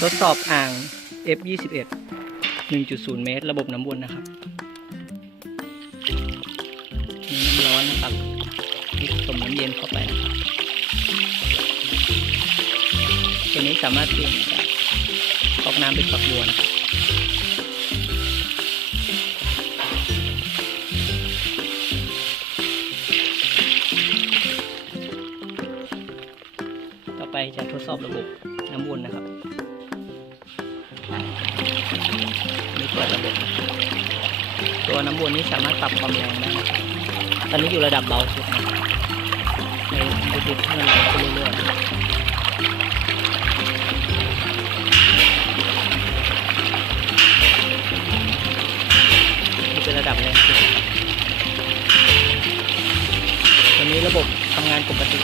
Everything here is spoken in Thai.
ทดสอบอ่าง F21 1.0 เมตร ระบบน้ำวนนะครับมีน้ำร้อนนะครับผสมน้ำเย็นเข้าไปนะครับตัวนี้สามารถเปลี่ยนจากฟอกน้ำเป็นฝักบัวนะครับต่อไปจะทดสอบระบบ น้ำวนนะครับนี่ตัวระบบตัวน้ำวนนี้สามารถปรับความแรงได้ตอนนี้อยู่ระดับเบาสุดนะในจุดที่มันไหลไปเรื่อยๆนี่เป็นระดับแรงสุดตอนนี้ระบบทำงานปกติ